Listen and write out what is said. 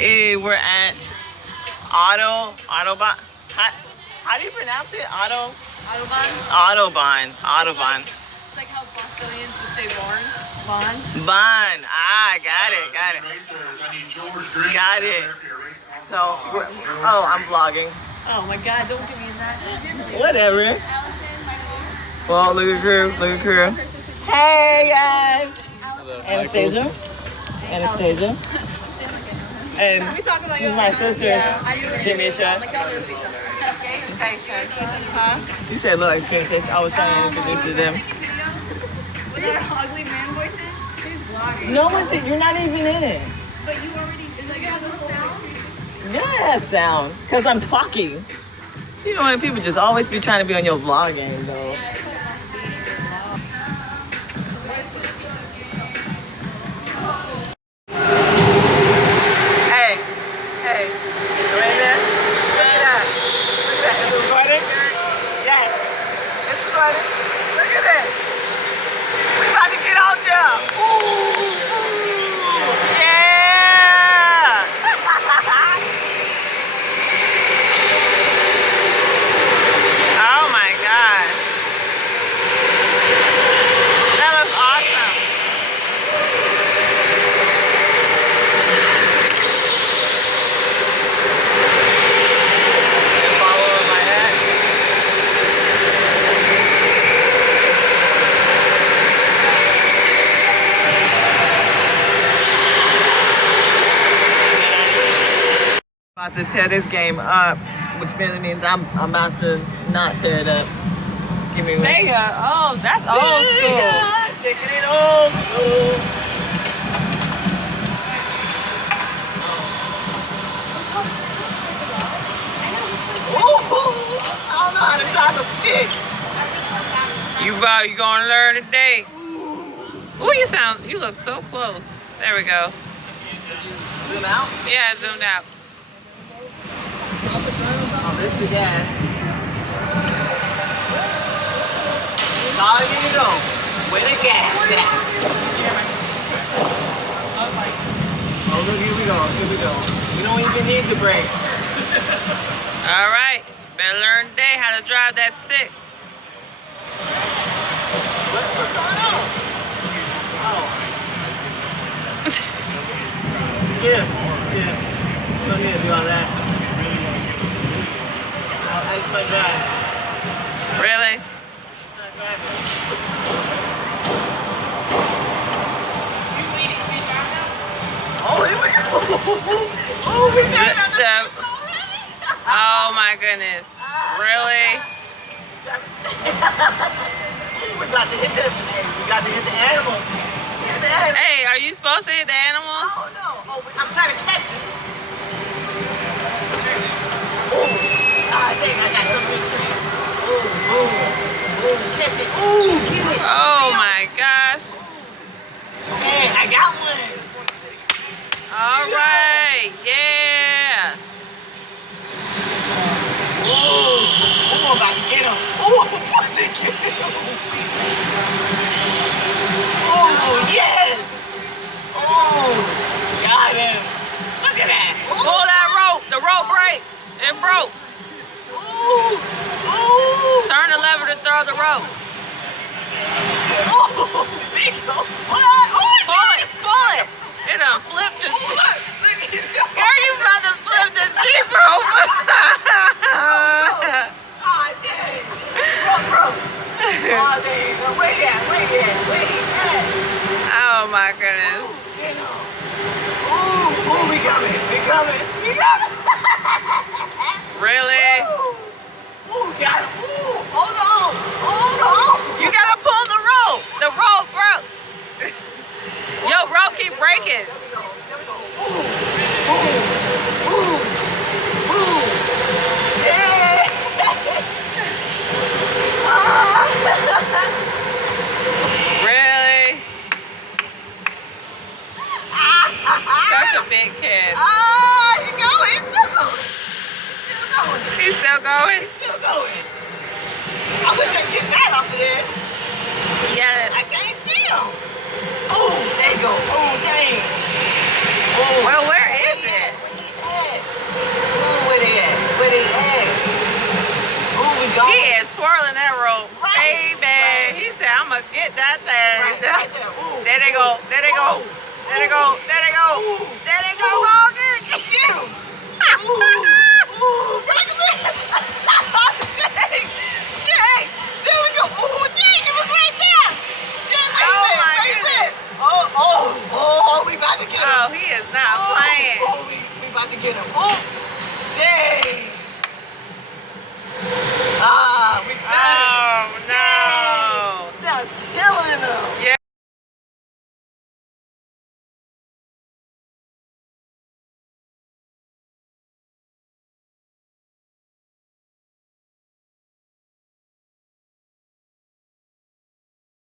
Hey, we're at Autobahn. How do you pronounce it? Autobahn. It's like how Bostonians would say barn. Bun. Ah, got it. Got it. So, oh, I'm vlogging. Oh my God! Don't give me that. Whatever. Well, look at crew. Hey guys. Anastasia. And this is my sister, Janisha. You said look like skin fish. I was trying to introduce you to them. Was that ugly man voices? Who's vlogging? No one said you're not even in it. But you already. Is it got a little sound? Yeah, sound. Cause I'm talking. You know when people just always be trying to be on your vlogging though. Hey, right there. Look at that. It's recording. Yeah, it's recording. Look at that. We about to get out there. Ooh. Yeah. Oh my gosh. That looks awesome. Follow my hat. About to tear this game up, which really means I'm about to not tear it up. Give me one. Sega. Oh, that's old school. Taking it old school. Ooh, I don't know how to drive a stick. You gonna learn today. Ooh, you look so close. There we go. Zoom out? Yeah, zoomed out. Oh, this is the gas. All you need to go. Where the gas at? Oh, look, here we go. We don't even need the brake. All right. Better learn today how to drive that stick. What's going on? Oh. Skip. You don't need to do all that. I'll ice my drive. Really? Oh, here we go. Oh, we got it. Oh my goodness. Really? We got to hit the animals. Hey, are you supposed to hit the animals? Oh no. Oh, I'm trying to catch it. Ooh. I think I got some good tree. Ooh, catch it. Ooh, get it. Oh my gosh. Hey, I got one. All right, yeah. Ooh, I'm about to get him. Oh, yes. Oh, got him. Look at that. Pull that rope. The rope break. It broke. Ooh. Turn the lever to throw the rope. Oh, big what? Pull it. It done flipped it. Girl, you about to flip the Jeep rope. Oh, dang. Rope. Oh, dang. Where he at? Oh, my goodness. Ooh, we coming. Really? Ooh, got him. Ooh, hold on. You gotta pull the rope. The rope broke. Yo, rope keep breaking. Ooh. Yeah. Really? Such a big kid. He's still going. I wish I could get that off of there. Yeah. I can't see him. Oh, there you go. Oh, dang. Oh. Well, where is it? there. Right there. Ooh. There they go. There they go. There they go. There they go. Ooh. There they go. Ooh. Go get it. Get him. Ooh. Bring him in. Dang. Dang. There we go. Ooh, dang. It was right there. Dang, Oh, right my there. goodness. Oh, we about to get him. Oh, he is not playing. Oh, we about to get him. Oh, dang. Ah, we got him. Oh, no. Dang. That was killing him. Yeah.